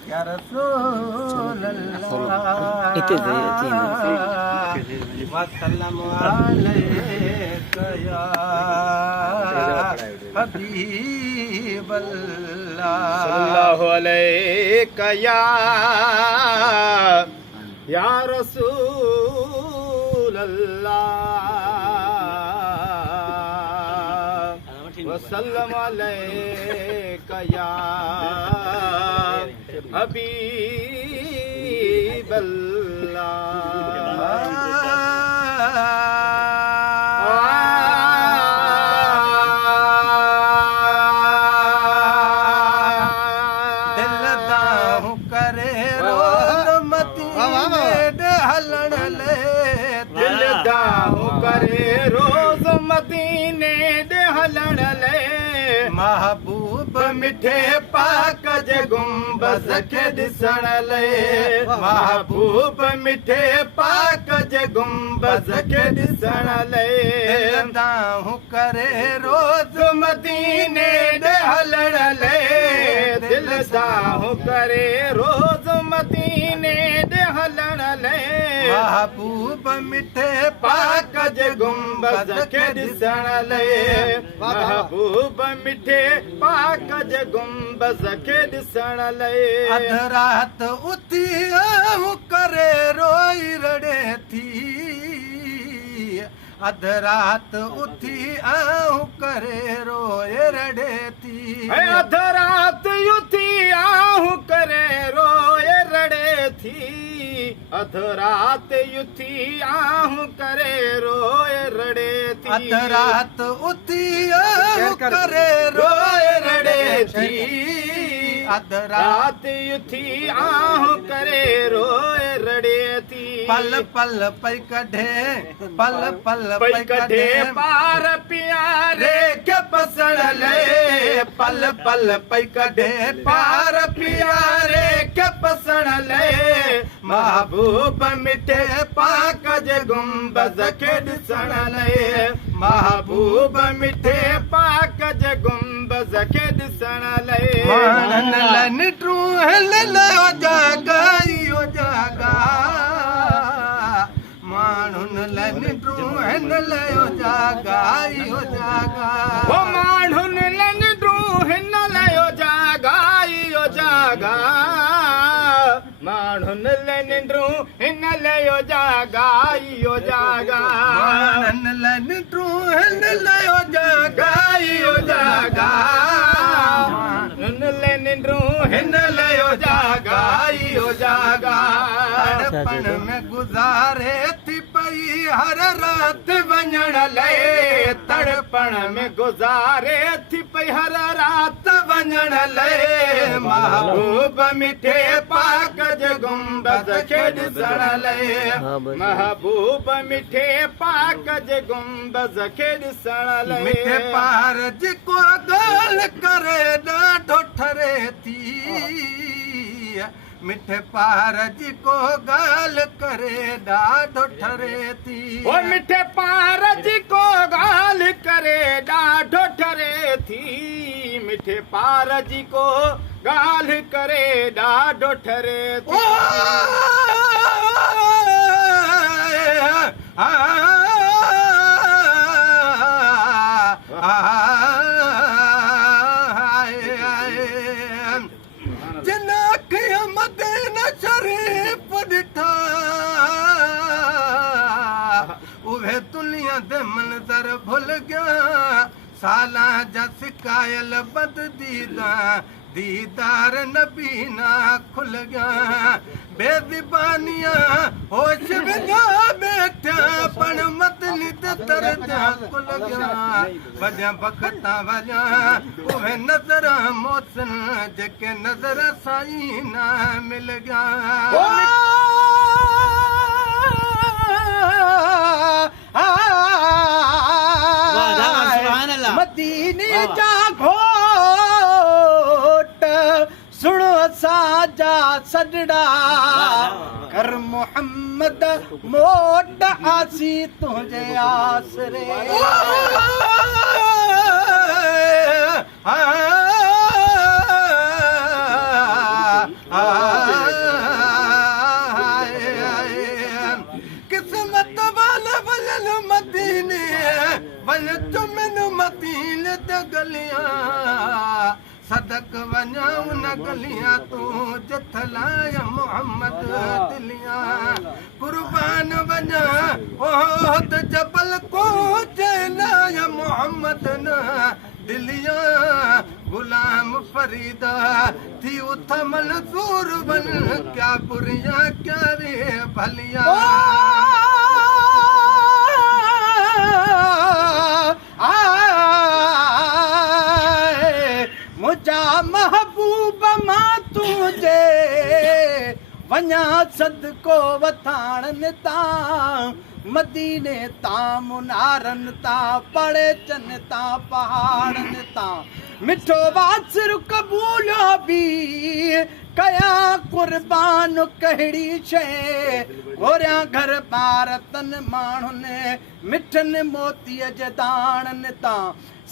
या रसूल अल्लाह वसल्लम अलैका या हबीब अल्लाह सल्लल्लाहु अलैका या रसूल अल्लाह वसल्लम अलैका या हबीब महबूब मिठे पाक जे गुंबद खे ॾिसण लाइ महबूब मिठे पाक जे गुंबद खे ॾिसण लाइ दाहूं करे रोज़ मदीने ॾे हलण लाइ दिल दाहूं करे रोज़ मदीने ॾे हलण लाइ महबूब मिठे पाक जे गुंबद खे ॾिसण लाइ महबूब मिठे पाक जे गुंबद खे ॾिसण लाइ अध रात उथी आहूं करे रोई रड़े थी अध रात उथी आहूं करे रोए रड़े थी अध रात उथी आहूं करे रोए रड़े थी अध रात उथी आहूं करे रोए रड़े थी अध रात उथी आहूं करे रोए रड़े थी अध रात उथी आहूं करे रोए रड़े थी पल पल पई कढे पल पल पई कढे पार प्यारे के पसण ले पल पल पई कढे पार प्यारे के पसण ले महबूब मिठे पाक जे गुंबद खे ॾिसण लाइ महबूब मिठे पाक जे गुंबद खे ॾिसण लाइ मानन लनटू हल लयो जागा इहो जागा माण्हुन लनटू हल लयो जागा इहो जागा ओ माण्हुन लनटू हिन लयो जागा इहो जागा माण्हुन लनटू हिन लयो जागा इहो जागा माण्हुन लनटू हिन लयो जागा इहो जागा माण्हुन लनटू हिन लयो जागा इहो जागा तड़पण में गुज़ारे थी पई हर रात वञण लाइ तड़पण में गुज़ारे थी पई हर रात वञण लाइ महबूब मिठे पाक जे गुंबद खे ॾिसण लाइ महबूब मिठे पाक जे गुंबद खे ॾिसण लाइ मिठे पार जेको ॻाल्हि करे ॾाढो ठरे थी मिठे पार जी को ॻाल्हि करे ॾाढो ठरे थी ओ मिठे पार जी को ॻाल्हि करे ॾाढो ठरे थी मिठे पार जी को ॻाल्हि करे ॾाढो ठरे थी मंज़र भुल गया साला जा सिकायल बद दीदार नबी ना खुल गया बेज़बानिया होश विझा बैठा पण मतनी ते तरजा खुल गया वजा बखता वजा उहे नज़र मोसन जेके नज़र साईं ना मिल गया मदीने जा घोट सुनो साजा सजड़ा कर मोहम्मद मोट आसी तुझे आसरे गलियां सदक वञा उन गलियां तूं जथलाया मोहम्मद दिलियां कुर्बान वञा ओहद जबल को जलाया मोहम्मद न दिलियां गुलाम फरीदा थी उथमल दूर बन क्या बुरियां क्या रे भलियां मुझा महबूब मां तुझे वञा सदको वथाणन तां मदीने तां मुनारन तां पड़े चन तां पहाड़न तां मिठो वासर कबूलो बि कया कुर्बान कहिड़ी शइ घोरिया घर ॿार तन माण्हुनि मिठनि मोतीअ जे दाणन तां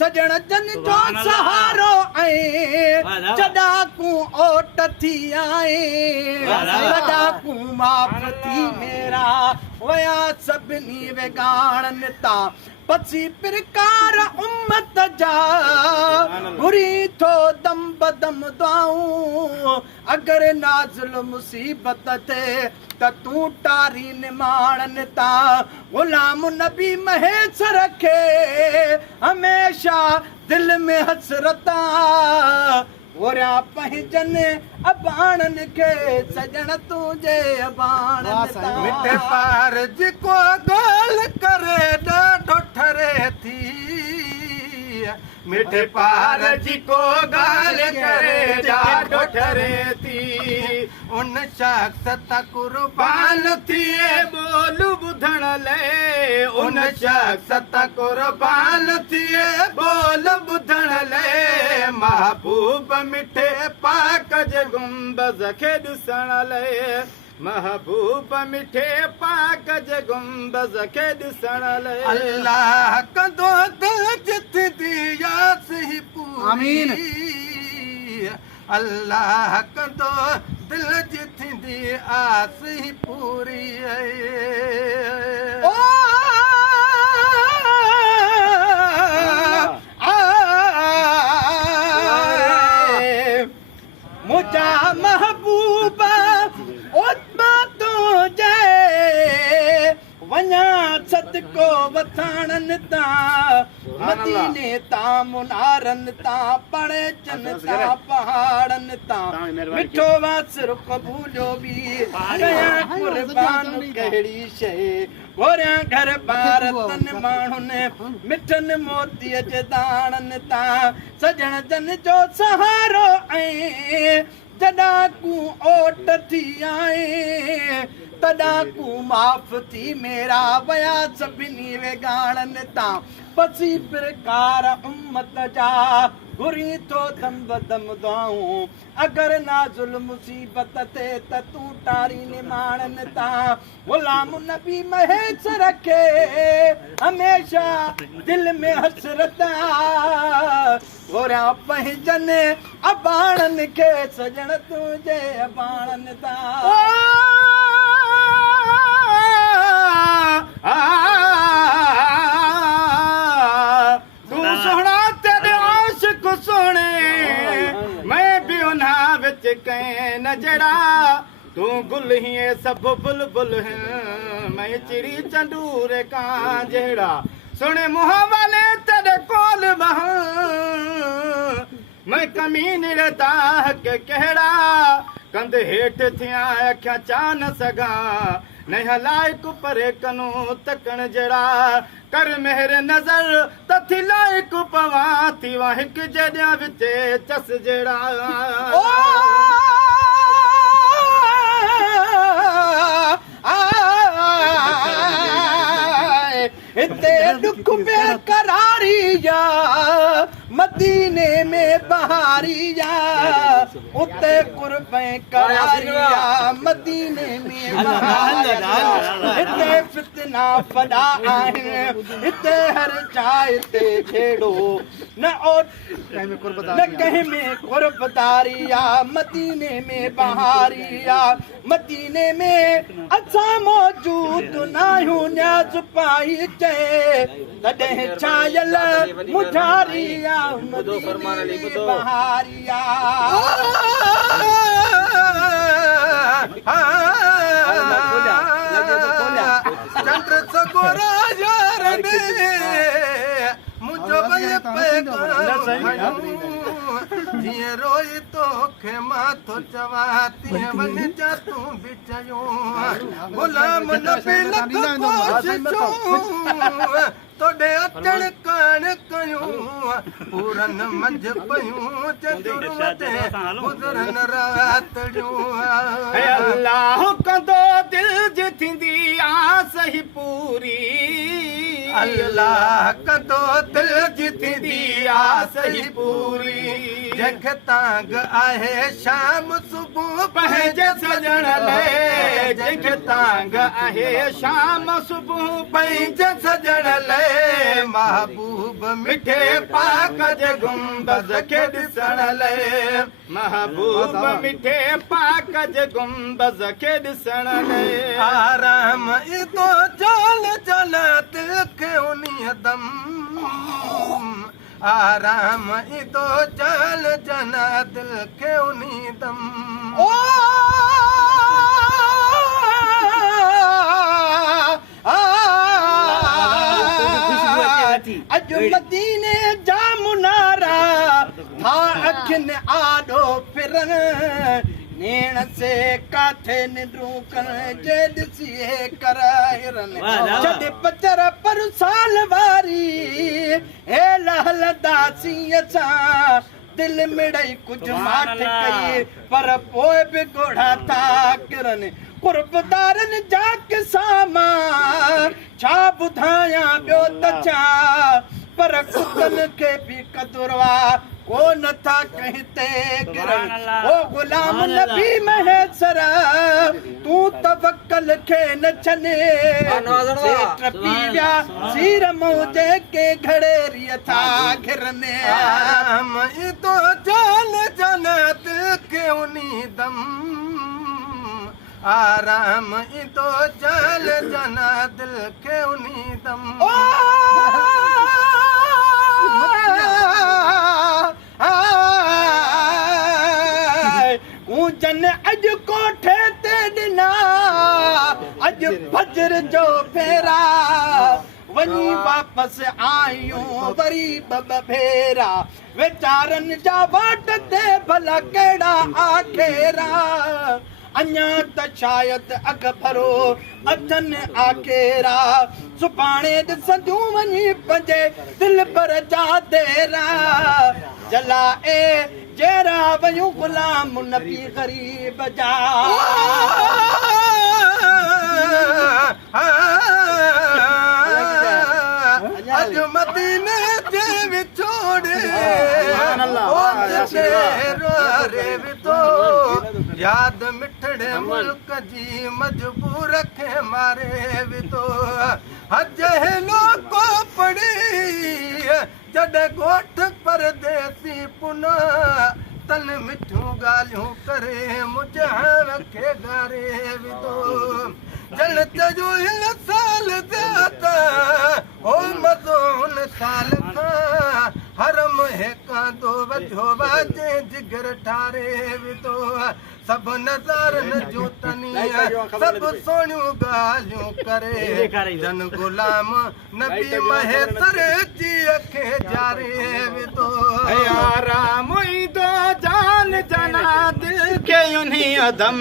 सजण जन जो सहारो ऐं चॾाकू ओट थी आए चॾाकू माफ़ थी मेरा वया सभिनी वेगाणन तां पसी प्रकार उम्मत जा घुरी थो दम बदम दुआऊं अगर नाज़ुल मुसीबत थे त तूं टारी निमाणन तां गुलाम नबी महेश रखे हमेशा दिल में हसरता ओरिया पंहिंजन अबाणन खे सजण तुंहिंजे अबाणन तां मिठे पार जेको ॻाल्हि करे ॾाढो ठरे थी मिठे पार जेको ॻाल्हि करे ॾाढो ठरे थी उन शख्स त कुर्बान थिए बोल ॿुधण लाइ उन शख्स त कुर्बान थिए बोल ॿुधण लाइ महबूब मिठे पाक जे गुंबज़ खे ॾिसण लाइ महबूब मिठे पाक जे गुंबज़ खे ॾिसण लाइ अल्लाह कंदो दिल जितदी यास ही पूरी अल्लाह कंदो दिल जितदी आस ही पूरी मुझा महबूबा उतमा तुझे वञा सदको वथाणन तां मदीने तां मुनारन तां पड़े चन तां पहाड़न तां मिठो वासर कबूलो बि कया कुर्बान कहिड़ी शइ घोरिया घर ॿार तन माण्हुनि मिठनि मोतीअ जे दाणन तां सजण जन जो सहारो ऐं जॾाकू ओट थी आए तॾाकू माफ़ थी मेरा वया सभिनी वेगाणन तां पसी प्रकार उम्मत जा घुरी थो दम बदम दुआऊं अगर नाज़ुल मुसीबत थे त तूं टारी निमाणन तां गुलाम नबी महेश रखे हमेशा दिल में हसरत घोरिया पंहिंजन अबाणन खे सजण तुंहिंजे अबाणन तां तू सोहना तेरे आशिक सोने मैं भी उन्हां विच कैं नजरा तू गुल ही सब बुलबुल है मैं चिड़ी चंदूर का जड़ा सुने मुहा वाले तेरे कोल बहा मैं कमीन रहता के कहड़ा कंध हेठ थिया अखियां चा न सगा नहीं हलाइक परे कनो तकण जड़ा कर मेहर नजर तथी लाइक पवा थी वाहिक जड़ा विचे चस जड़ा इते दुख बेकरारिया मदीने में बहारिया उते कुर्बे करारिया मदीने में बहारिया इते फितना फड़ा आहिनि इते हर चाय ते छेड़ो न कहीं में कुर्बदारिया मदीने में बहारिया मदीने में असां मौजूद नाहियूं न्याज़ पाई चए तॾहिं छायल मुझारिया मदीने बहारिया चंद्र सगोरा यार ने मुझो बल पैगाम जीअं रोई तोखे मां थो चवां तीअं वञ जा तूं बि चयो गुलाम नबी लख कोशिशूं तोॾे अचण कान कयूं पूरन मंझ पयूं चतुर ते गुज़रन रातड़ियूं अल्लाह कंदो दिल जी थींदी आस ही पूरी अल्लाह कंदो दिल जी थींदी आस ही पूरी जंहिंखे तांग आहे शाम सुबुह पंहिंजे सजण लाइ जंहिंखे तांग आहे शाम सुबुह पंहिंजे सजण लाइ महबूब मिठे पाक जे गुंबद खे ॾिसण लाइ महबूब मिठे पाक जे गुंबद खे ॾिसण लाइ आराम ईंदो जाल जलात खे उन्हीअ दम आराम ईंदो जाल जना दिल खे उन्हीअ दम अॼु मदीने जा मुनारा था अखियुनि आॾो फिरन नेण से काथे निंड्रूं कनि जे ॾिसी कर हिरन छॾे पचर पर साल वारी हे लहलदासी असां दिल मिड़ई कुझु माठ कई पर पोइ बि घोड़ा था किरनि कुर्बदारनि जा किसामा छा ॿुधायां ॿियो त छा पर कुतनि खे बि कदुरवा को नथा कहीं ते गिरन ओ गुलाम नबी महेसर तू तवक्कल खे न छने सेठ पीया सिर मुझे के घड़ेरिया था घिरने हम तो जान जन्नत के उन्हीं दम आराम तो जान जना दिल के उन्हीं दम जन अॼु कोठे ते ॾिना अॼु फजर जो फेरा वञी वापसि आयूं वरी ॿ भेरा वीचारनि जा वाट ते भला कहिड़ा आखेरा अञा त शायदि अघ भरो अथनि आखेरा सुभाणे ॾिसंदियूं वञी पंहिंजे दिल पर जा देरा जलाए जहिड़ा वयूं गुलाम नबी ग़रीब जा अॼु मदीने जे विछोड़े रे विधो याद मिठड़े मुल्क जी मजबूर खे मारे विधो हज हेलो को पड़ी जॾहिं ॻोठ परदेसी पुनः तन मिठियूं ॻाल्हियूं करे मुझाण खे गारे विधो जलत जो हिन साल ज़्यादा हो मज़ो हुन साल खां हरम हेकांदो वधियो वाजे जिगर ठारे विधो सभु नज़ारनि जूं तनीअ सभु सुहिणियूं ॻाल्हियूं करे जन गुलाम नबी महेसर जी खे जारे विधो आराम ईंदो जान जना दिल खे उन्हीं अदम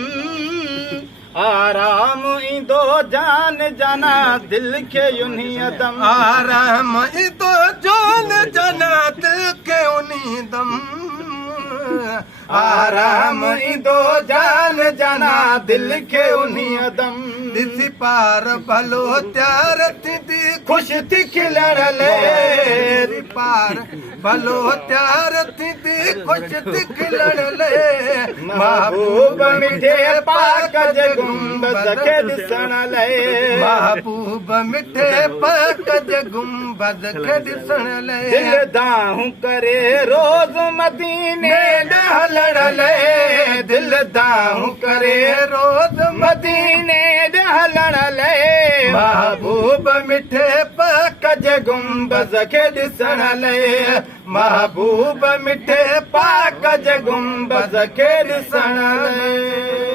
आराम ईंदो जान जना दिल खे उन्हीं अदम आराम ईंदो जान जना दिल खे उन्हीं दम आराम ईंदो जान जना दिल खे उन्हीं अदम ॾिसी पार भलो त्यार थींदी ख़ुशि थी खिलण ले पार भलो त्यार थींदी ख़ुशि थी खिलण ले महबूब मिठे पाक जे गुंबद खे ॾिसण लाइ महबूब मिठे पाक जे गुंबद खे ॾिसण लाइ दिल दाहूं करे रोज़ मदीने हलण ले दिल दाहूं करे रोज़ मदीने दे हलण लाइ महबूब मिठे पाकज गुंबज खे ॾिसण लाइ महबूब मिठे पाकज गुंबज खे ॾिसण लाइ